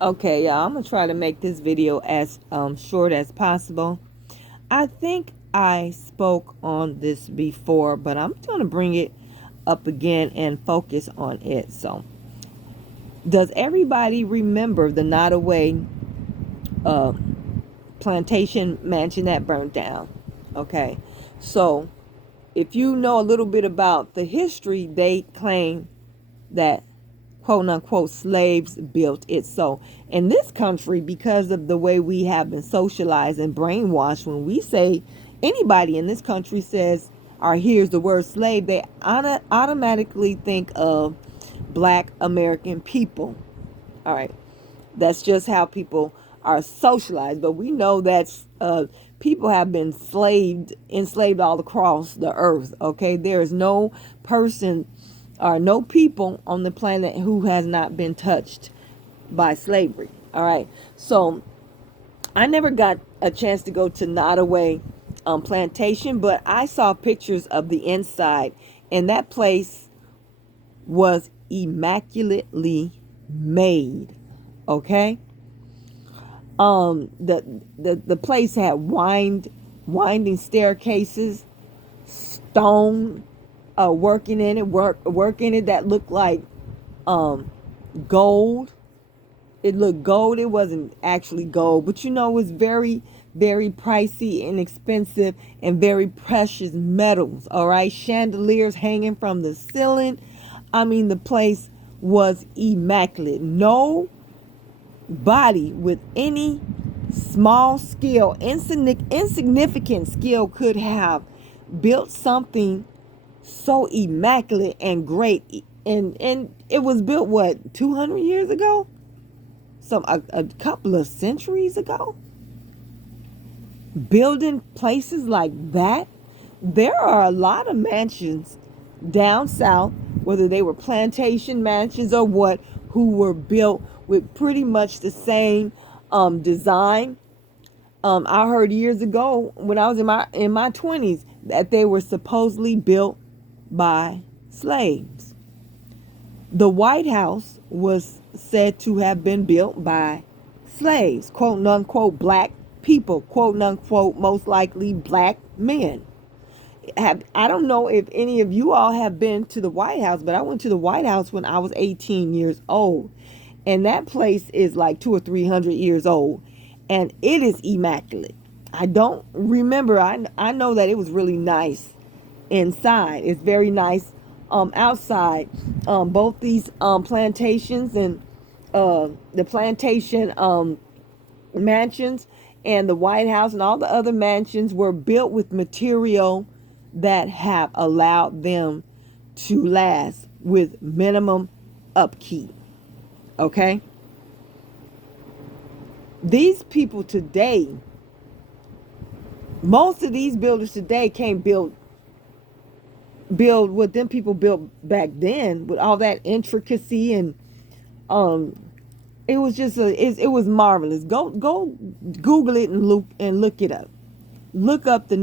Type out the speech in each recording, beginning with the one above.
Okay, yeah, I'm gonna try to make this video as short as possible. I think I spoke on this before, but I'm gonna bring it up again and focus on it. So, does everybody remember the Nottoway uh, plantation mansion that burned down? Okay, so if you know a little bit about the history, they claim that quote unquote slaves built it. So in this country, because of the way we have been socialized and brainwashed, when we say anybody in this country says or hears the word slave, they automatically think of black American people. All right, that's just how people are socialized. But we know that people have been enslaved all across the earth. Okay, there is no person or no people on the planet who has not been touched by slavery. All right, so I never got a chance to go to Nottoway plantation, but I saw pictures of the inside, and that place was immaculately made. Okay, the place had winding staircases, stone work in it that looked like um gold. It looked gold. It wasn't actually gold, but you know, it was very, very pricey and expensive and very precious metals. All right, chandeliers hanging from the ceiling. I mean, the place was immaculate. No body with any small skill, insignificant skill could have built something so immaculate and great. And it was built what, 200 years ago? A couple of centuries ago? Building places like that. There are a lot of mansions down south, whether they were plantation mansions or what, who were built with pretty much the same design. I heard years ago when I was in my 20s that they were supposedly built by slaves. The White House was said to have been built by slaves, quote unquote black people, quote unquote most likely black men. I don't know if any of you all have been to the White House, but I went to the White House when I was 18 years old. And that place is like 200 or 300 years old. And it is immaculate. I don't remember. I know that it was really nice inside. It's very nice outside. Both these plantations and the plantation mansions and the White House and all the other mansions were built with material that have allowed them to last with minimum upkeep. Okay? These people today, most of these builders today can't build what them people built back then with all that intricacy and um it was just it was marvelous. Go Google it and look it up. Look up the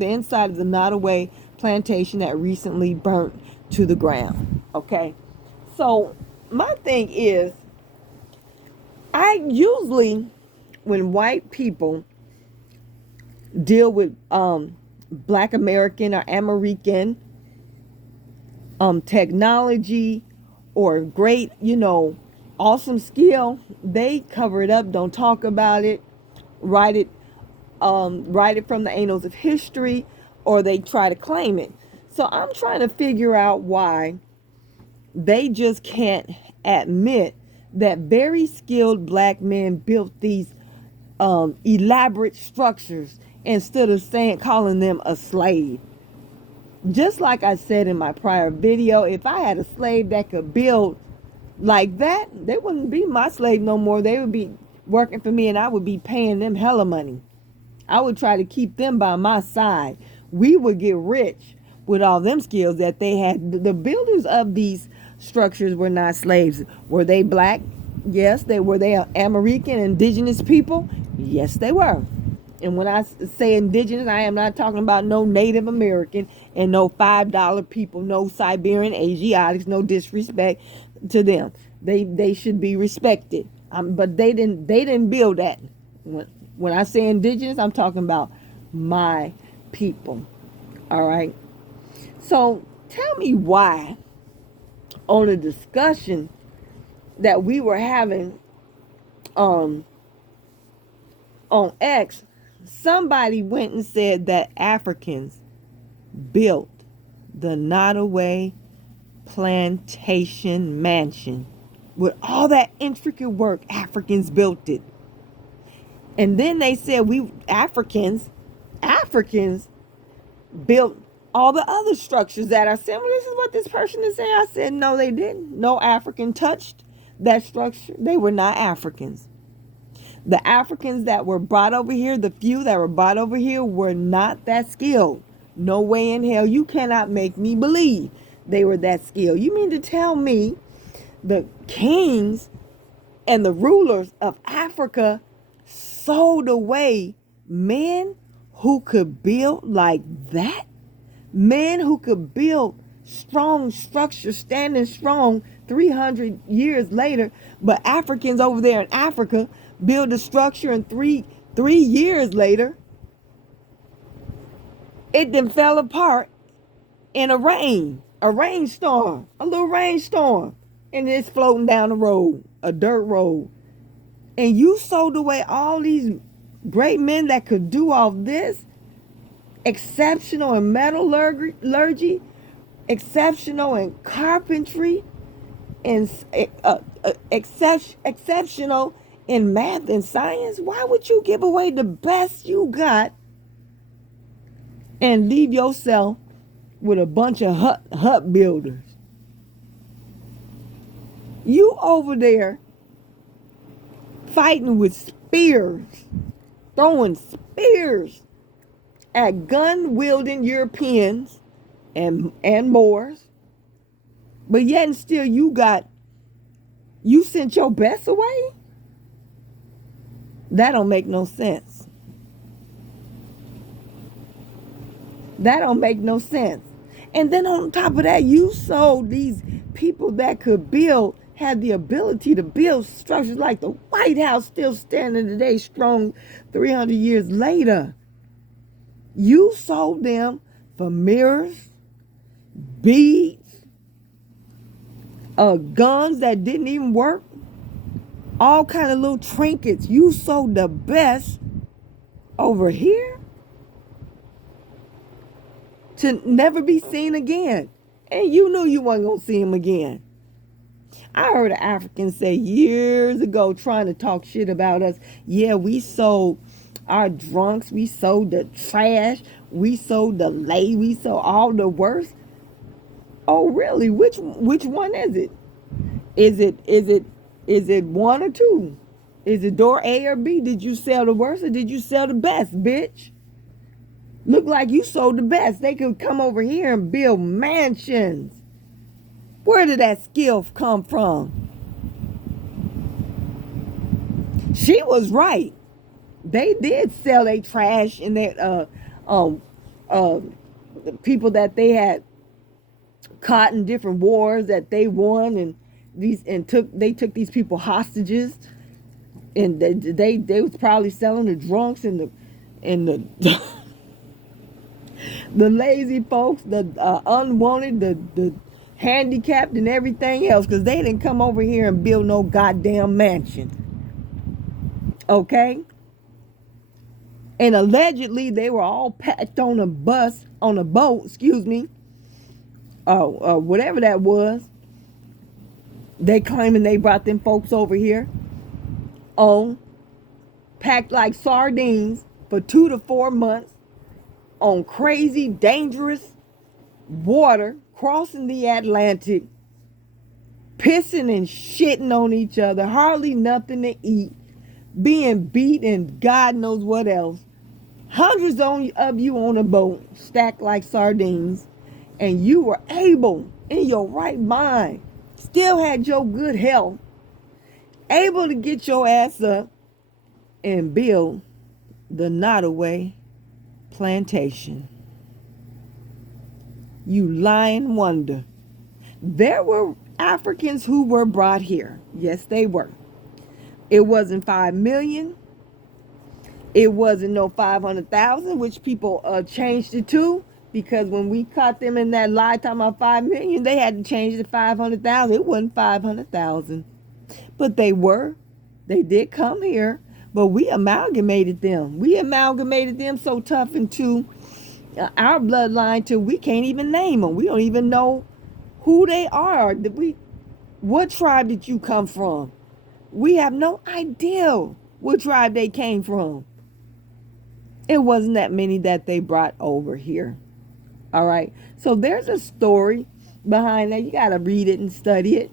inside of the Nottoway plantation that recently burnt to the ground. Okay, so my thing is, I usually, when white people deal with Black American or American technology or great, awesome skill, they cover it up, don't talk about it, write it write it from the annals of history, or they try to claim it. So I'm trying to figure out why they just can't admit that very skilled black men built these elaborate structures instead of calling them a slave. Just like I said in my prior video, if I had a slave that could build like that, they wouldn't be my slave no more. They would be working for me and I would be paying them hella money. I would try to keep them by my side. We would get rich with all them skills that they had. The builders of these structures were not slaves. Were they black? Yes, they were. They American, indigenous people? Yes, they were. And when I say indigenous, I am not talking about no Native American and no $5 people, no Siberian Asiatics, no disrespect to them. They should be respected. But they didn't build that. When I say indigenous, I'm talking about my people. All right. So tell me why on a discussion that we were having um, on X, somebody went and said that Africans built the Nottoway Plantation Mansion. With all that intricate work, Africans built it. And then they said Africans built all the other structures that I said, well, this is what this person is saying. I said, no, they didn't. No African touched that structure. They were not Africans. The Africans that were brought over here, the few that were brought over here, were not that skilled. No way in hell. You cannot make me believe they were that skilled. You mean to tell me the kings and the rulers of Africa sold away men who could build like that? Men who could build strong structures, standing strong 300 years later, but Africans over there in Africa build a structure and three years later, it then fell apart in a rainstorm, a little rainstorm, and it's floating down the road, a dirt road. And you sold away all these great men that could do all this, exceptional in metallurgy, exceptional in carpentry, and exceptional in math and science. Why would you give away the best you got and leave yourself with a bunch of hut builders? You over there fighting with spears, throwing spears at gun-wielding Europeans and Moors, but yet and still you sent your best away? That don't make no sense. That don't make no sense. And then on top of that, you sold these people that could build, had the ability to build structures like the White House still standing today strong 300 years later. You sold them for mirrors, beads, guns that didn't even work, all kind of little trinkets. You sold the best over here to never be seen again. And you knew you wasn't going to see them again. I heard an African say years ago, trying to talk shit about us, yeah, we sold our drunks, we sold the trash, we sold the lay, we sold all the worst. Oh, really? Which one is it? Is it one or two? Is it door A or B? Did you sell the worst or did you sell the best, bitch? Look like you sold the best. They could come over here and build mansions. Where did that skill come from? She was right. They did sell their trash and their the people that they had caught in different wars that they won, and they took these people hostages, and they was probably selling the drunks and the the lazy folks, the unwanted, the handicapped, and everything else, because they didn't come over here and build no goddamn mansion. Okay? And allegedly they were all packed on a boat, whatever that was. They claiming they brought them folks over here packed like sardines for 2 to 4 months on crazy, dangerous water, crossing the Atlantic, pissing and shitting on each other, hardly nothing to eat, being beat and God knows what else. Hundreds of you on a boat, stacked like sardines, and you were able, in your right mind, still had your good health, able to get your ass up and build the Nottoway Plantation. You lying wonder. There were Africans who were brought here. Yes, they were. It wasn't 5 million. It wasn't no 500,000, which people changed it to, because when we caught them in that lie talking about 5 million, they had to change it to 500,000. It wasn't 500,000. But they did come here, but we amalgamated them. We amalgamated them so tough into our bloodline till we can't even name them. We don't even know who they are. What tribe did you come from? We have no idea what tribe they came from. It wasn't that many that they brought over here. All right. So there's a story behind that. You got to read it and study it.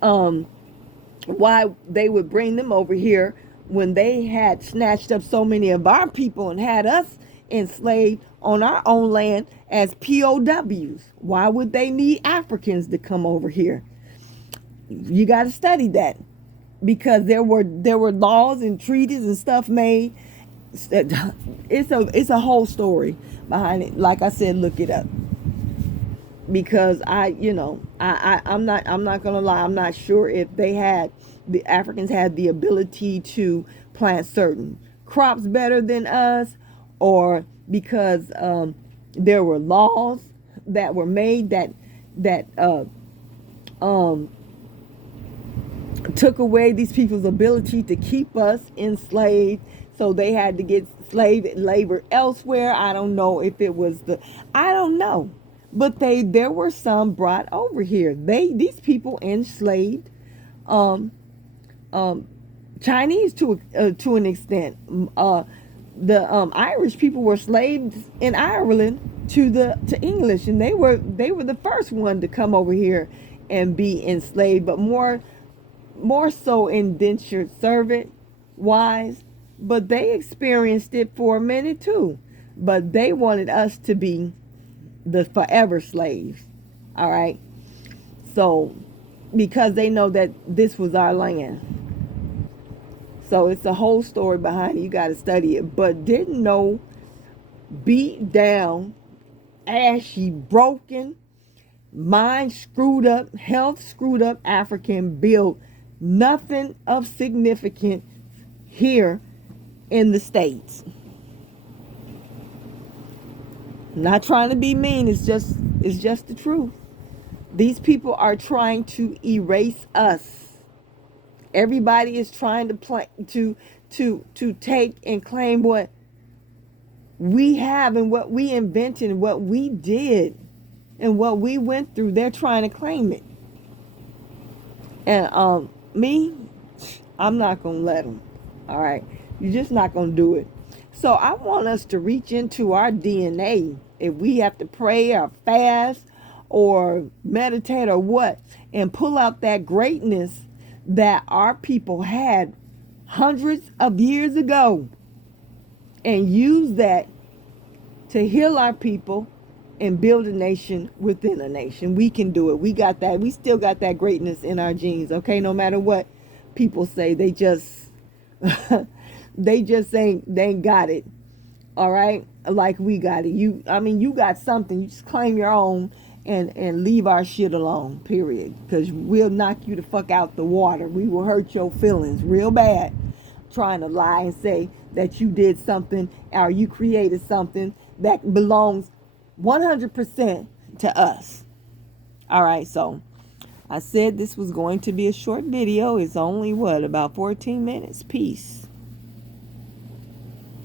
Why they would bring them over here when they had snatched up so many of our people and had us enslaved on our own land as POWs. Why would they need Africans to come over here? You got to study that, because there were laws and treaties and stuff made. It's a whole story behind it. Like I said, look it up, because I'm not gonna lie. I'm not sure if the Africans had the ability to plant certain crops better than us, or because there were laws that were made that took away these people's ability to keep us enslaved, so they had to get slave labor elsewhere. I don't know if it was I don't know, but there were some brought over here. These people enslaved um Chinese to an extent. The Irish people were slaves in Ireland to English, and they were the first one to come over here and be enslaved, but more so indentured servant wise, but they experienced it for a minute too. But they wanted us to be the forever slaves. All right. So, because they know that this was our land. So it's a whole story behind it. You got to study it. But didn't know, beat down, ashy, broken, mind screwed up, health screwed up African built nothing of significance here in the States. Not trying to be mean, it's just the truth. These people are trying to erase us. Everybody is trying to take and claim what we have and what we invented and what we did and what we went through. They're trying to claim it. And me, I'm not going to let them. All right. You're just not going to do it. So I want us to reach into our DNA. If we have to pray or fast or meditate or what, and pull out that greatness that our people had hundreds of years ago, and use that to heal our people and build a nation within a nation. We can do it. We got that. We still got that greatness in our genes. Okay, no matter what people say, they just they ain't got it. All right, like we got it. You got something. You just claim your own and leave our shit alone. Period. Because we'll knock you the fuck out the water. We will hurt your feelings real bad, trying to lie and say that you did something or you created something that belongs 100% to us. All right, so I said this was going to be a short video. It's only about 14 minutes. Peace.